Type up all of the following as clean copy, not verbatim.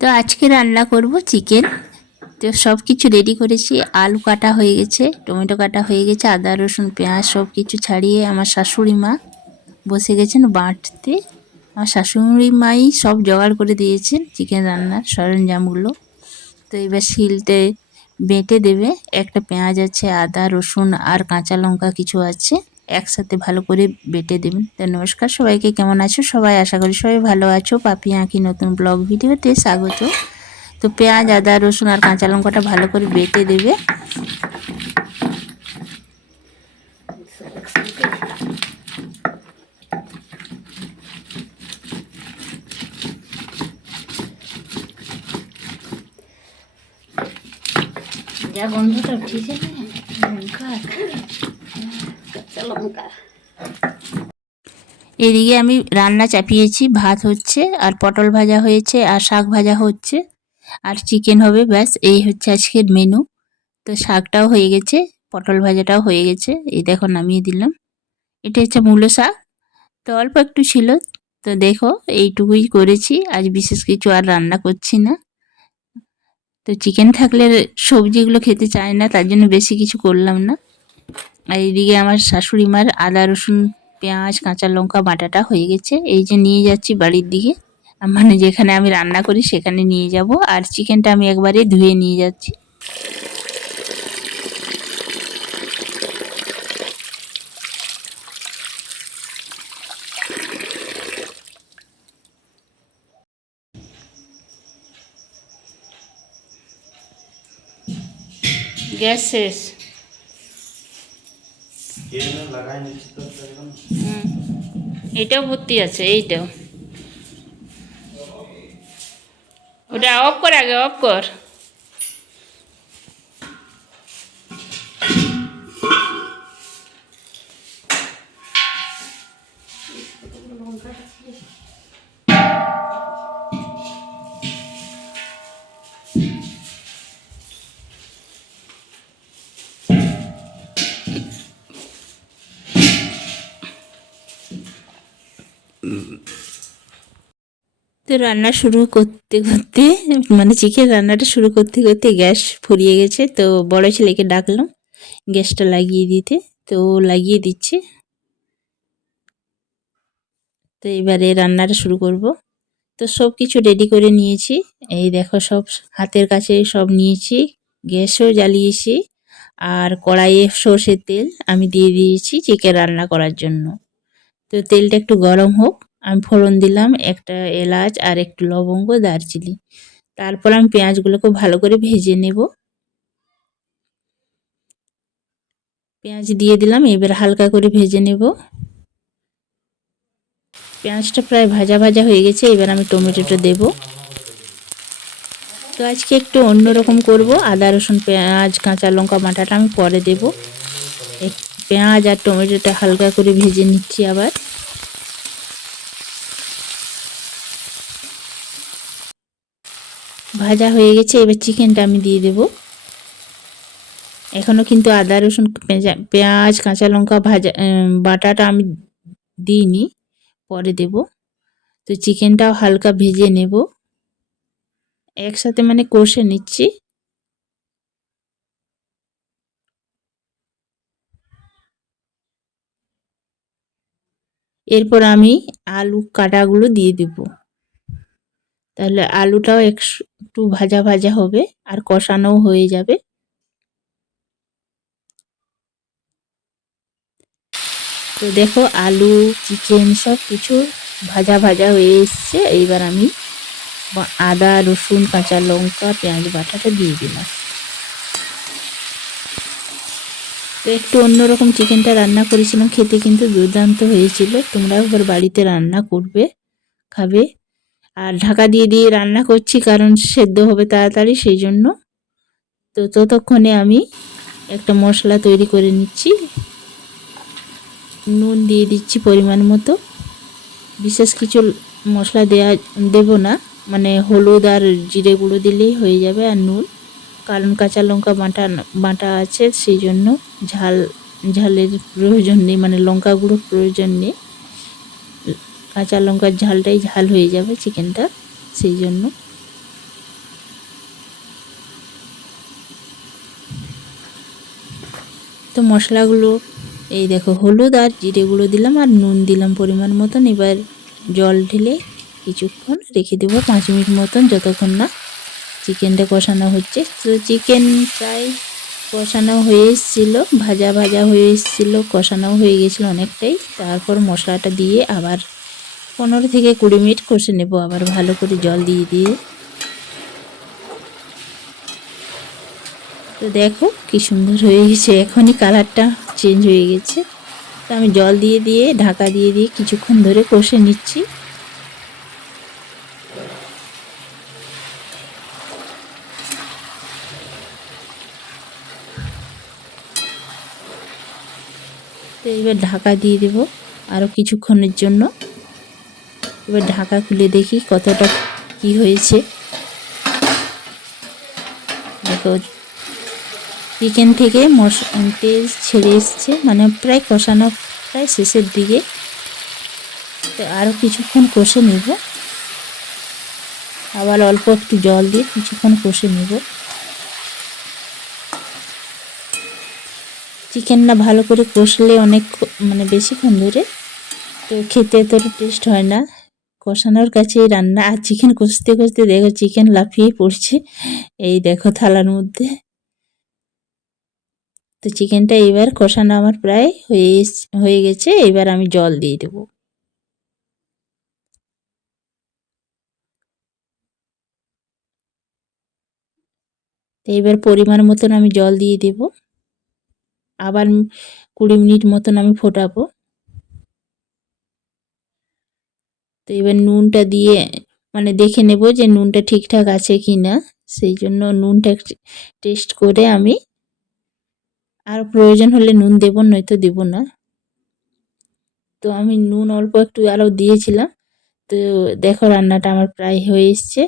তো আজকে রান্না করব চিকেন। তো সব কিছু রেডি করেছি। আলু কাটা হয়ে গেছে, টমেটো কাটা হয়ে গেছে, আদা রসুন পেঁয়াজ সব কিছু ছাড়িয়ে আমার শাশুড়ি মা বসে গেছেন বাটতে। আমার শাশুড়ি মাই সব জোগাড় করে দিয়েছেন চিকেন রান্নার সরঞ্জামগুলো। তো এবার শিলতে বেটে দেবে। একটা পেঁয়াজ আছে, আদা রসুন আর কাঁচা লঙ্কা কিছু আছে, একসাথে ভালো করে বেটে দেবেন। তো নমস্কার সবাইকে, কেমন আছো সবাই? আশা করি সবাই ভালো আছো। পাপি আঁকি নতুন ব্লগ ভিডিওতে স্বাগত। তো পেঁয়াজ আদা রসুন আর কাঁচা লঙ্কাটা ভালো করে বেটে দেবে। যা গন্ধটা উঠেছে লঙ্কা, কাঁচা লঙ্কা। এদিকে আমি রান্না চাপিয়েছি, ভাত হচ্ছে আর পটল ভাজা হয়েছে আর শাক ভাজা হচ্ছে আর চিকেন হবে, ব্যাস এই হচ্ছে আজকের মেনু। তো শাকটাও হয়ে গেছে, পটল ভাজাটাও হয়ে গেছে, এই দেখো নামিয়ে দিলাম। এটা হচ্ছে মূলো শাক, তো অল্প একটু ছিল। তো দেখো এইটুকুই করেছি, আজ বিশেষ কিছু আর রান্না করছি না। তো চিকেন থাকলে সবজিগুলো খেতে চায় না, তার জন্য বেশি কিছু করলাম না। আর এইদিকে আমার শাশুড়ি মার আদা রসুন পেঁয়াজ কাঁচা লঙ্কা বাটাটা হয়ে গেছে, এই যে নিয়ে যাচ্ছি বাড়ির দিকে, মানে যেখানে আমি রান্না করি সেখানে নিয়ে যাব। আর চিকেনটা আমি একবারে ধুয়ে নিয়ে যাচ্ছি। গ্যাস শেষ। এটাও ভর্তি আছে, এইটাও। ওটা অফ কর, আগে অফ কর। তো রান্না শুরু করতে করতে, মানে চিকেন রান্নাটা শুরু করতে করতে গ্যাস ফুরিয়ে গেছে। তো বড় ছেলেকে ডাকলাম গ্যাসটা লাগিয়ে দিতে, তো ও লাগিয়ে দিচ্ছে। তো এবারে রান্নাটা শুরু করব। তো সব কিছু রেডি করে নিয়েছি, এই দেখো সব হাতের কাছে সব নিয়েছি। গ্যাসও জ্বালিয়েছি আর কড়াইয়ে সর্ষের তেল আমি দিয়ে দিয়েছি চিকেন রান্না করার জন্য। তো তেলটা একটু গরম হোক, আমি ফোড়ন দিলাম একটা এলাচ আর একটু লবঙ্গ দারচিনি। তারপর আমি পেঁয়াজগুলোকে ভালো করে ভেজে নেব। পেঁয়াজ দিয়ে দিলাম, এবার হালকা করে ভেজে নেব। পেঁয়াজটা প্রায় ভাজা ভাজা হয়ে গেছে, এবার আমি টমেটোটা দেব। তো আজকে একটু অন্যরকম করব, আদা রসুন পেঁয়াজ কাঁচা লঙ্কা বাটাটা আমি পরে দেব। পেঁয়াজ আর টমেটোটা হালকা করে ভেজে নিচ্ছি আবার। ভাজা হয়ে গেছে, এবার চিকেনটা আমি দিয়ে দেব। এখনও কিন্তু আদা রসুন পেঁয়াজ কাঁচা লঙ্কা ভাজা বাটাটা আমি দিইনি, পরে দেব। তো চিকেনটাও হালকা ভেজে নেব, একসাথে মানে কষে নিচ্ছি। এরপর আমি আলু কাটাগুলো দিয়ে দেব, তাহলে আলুটাও একটু ভাজা ভাজা হবে আর কষানোও হয়ে যাবে। তো দেখো আলু চিকেন সব কিছু ভাজা ভাজা হয়ে এসছে, এইবার আমি আদা রসুন কাঁচা লঙ্কা পেঁয়াজ বাটাটা দিয়ে দিলাম। তো একটু অন্যরকম চিকেনটা রান্না করেছিলাম, খেতে কিন্তু দুর্দান্ত হয়েছিল। তোমরাও একবার বাড়িতে রান্না করবে, খাবে। আর ঢাকা দিয়ে দিয়ে রান্না করছি কারণ সেদ্ধ হবে তাড়াতাড়ি, সেই জন্য। তো ততক্ষণে আমি একটা মশলা তৈরি করে নিচ্ছি। নুন দিয়ে দিচ্ছি পরিমাণ মতো, বিশেষ কিছু মশলা দেব না, মানে হলুদ আর জিরে গুঁড়ো দিলেই হয়ে যাবে, আর নুন। কারণ কাঁচা লঙ্কা বাটা আছে, সেই জন্য ঝালের প্রয়োজন নেই, মানে লঙ্কা গুঁড়ো প্রয়োজন নেই। কাঁচা লঙ্কার ঝালটাই ঝাল হয়ে যাবে চিকেনটা, সেই জন্য। তো মশলাগুলো এই দেখো হলুদ আর জিরে গুঁড়ো দিলাম আর নুন দিলাম পরিমাণ মতন। এবার জল ঢেলে কিছুক্ষণ রেখে দেবো 5 মিনিট মতন, যতক্ষণ না চিকেনটা কষানো হচ্ছে। তো চিকেন প্রায় কষানো হয়ে এসেছিলো, ভাজা ভাজা হয়ে এসেছিলো, কষানো হয়ে গেছিলো অনেকটাই। তারপর মশলাটা দিয়ে আবার 15 থেকে 20 মিনিট কষে নেব, আবার ভালো করে জল দিয়ে দিয়ে। তো দেখো কি সুন্দর হয়ে গেছে, এখনই কালারটা চেঞ্জ হয়ে গেছে। তো আমি জল দিয়ে দিয়ে ঢাকা দিয়ে দিয়ে কিছুক্ষণ ধরে কষে নিচ্ছি। তো এবার ঢাকা দিয়ে দেব আরও কিছুক্ষণের জন্য। এবার ঢাকা খুলে দেখি কতটা কি হয়েছে। দেখো চিকেন থেকে তেল ছেড়ে এসছে, মানে প্রায় কষানো প্রায় শেষের দিকে। তো আরও কিছুক্ষণ কষে নেব, আবার অল্প একটু জল দিয়ে কিছুক্ষণ কষে নেব। চিকেন না ভালো করে কষলে অনেক মানে বেশিক্ষণ ধরে তো খেতে তোর টেস্ট হয় না। কষানোর কাছেই রান্না। আর চিকেন কষতে কষতে দেখো চিকেন লাফিয়ে পড়ছে, এই দেখো থালার মধ্যে। তো চিকেনটা এবার কষানো আমার প্রায় হয়ে গেছে। এবার আমি জল দিয়ে দেবো। তো এবার পরিমাণ মতন আমি জল দিয়ে দেব, আবার 20 মিনিট মতন আমি ফোটাবো। তো এবার নুনটা দিয়ে মানে দেখে নেব যে নুনটা ঠিকঠাক আছে কি না, সেই জন্য নুনটা টেস্ট করে আমি আর প্রয়োজন হলে নুন দেব, নয়তো দেব না। তো আমি নুন অল্প একটু আরও দিয়েছিলাম। তো দেখো রান্নাটা আমার প্রায় হয়ে এসছে।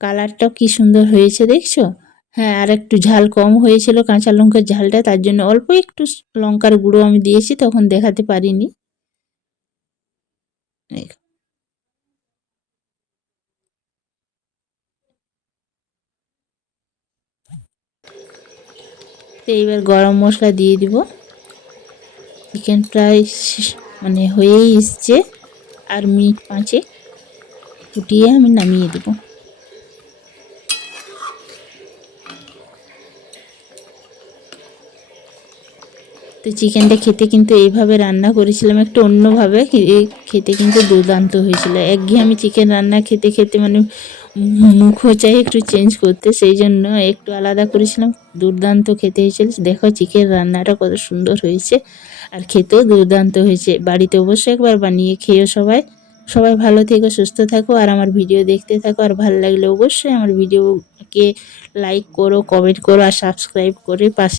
কালারটাও কি সুন্দর হয়েছে দেখছো। হ্যাঁ, আর একটু ঝাল কম হয়েছিল কাঁচা লঙ্কার ঝালটা, তার জন্য অল্প একটু লঙ্কার গুঁড়ো আমি দিয়েছি, তখন দেখাতে পারিনি। তো এইবার গরম মশলা দিয়ে দিব। চিকেন প্রায় মানে হয়েই এসছে, আর মিনিট 5 ফুটিয়ে আমি নামিয়ে দেবো। তো চিকেনটা খেতে কিন্তু এইভাবে রান্না করেছিলাম, একটু অন্যভাবে খেতে কিন্তু দুর্দান্ত হয়েছিল। একঘেয়েমি চিকেন রান্না খেতে খেতে মানে মুখও চাই একটু চেঞ্জ করতে, সেই জন্য একটু আলাদা করেছিলাম। দুর্দান্ত খেতে হয়েছিল। দেখো চিকেন রান্নাটা কত সুন্দর হয়েছে, আর খেতেও দুর্দান্ত হয়েছে। বাড়িতে অবশ্যই একবার বানিয়ে খেয়েও সবাই। সবাই ভালো থেকো, সুস্থ থাকো, আর আমার ভিডিও দেখতে থাকো। আর ভালো লাগলে অবশ্যই আমার ভিডিওকে লাইক করো, কমেন্ট করো, আর সাবস্ক্রাইব করে পাশে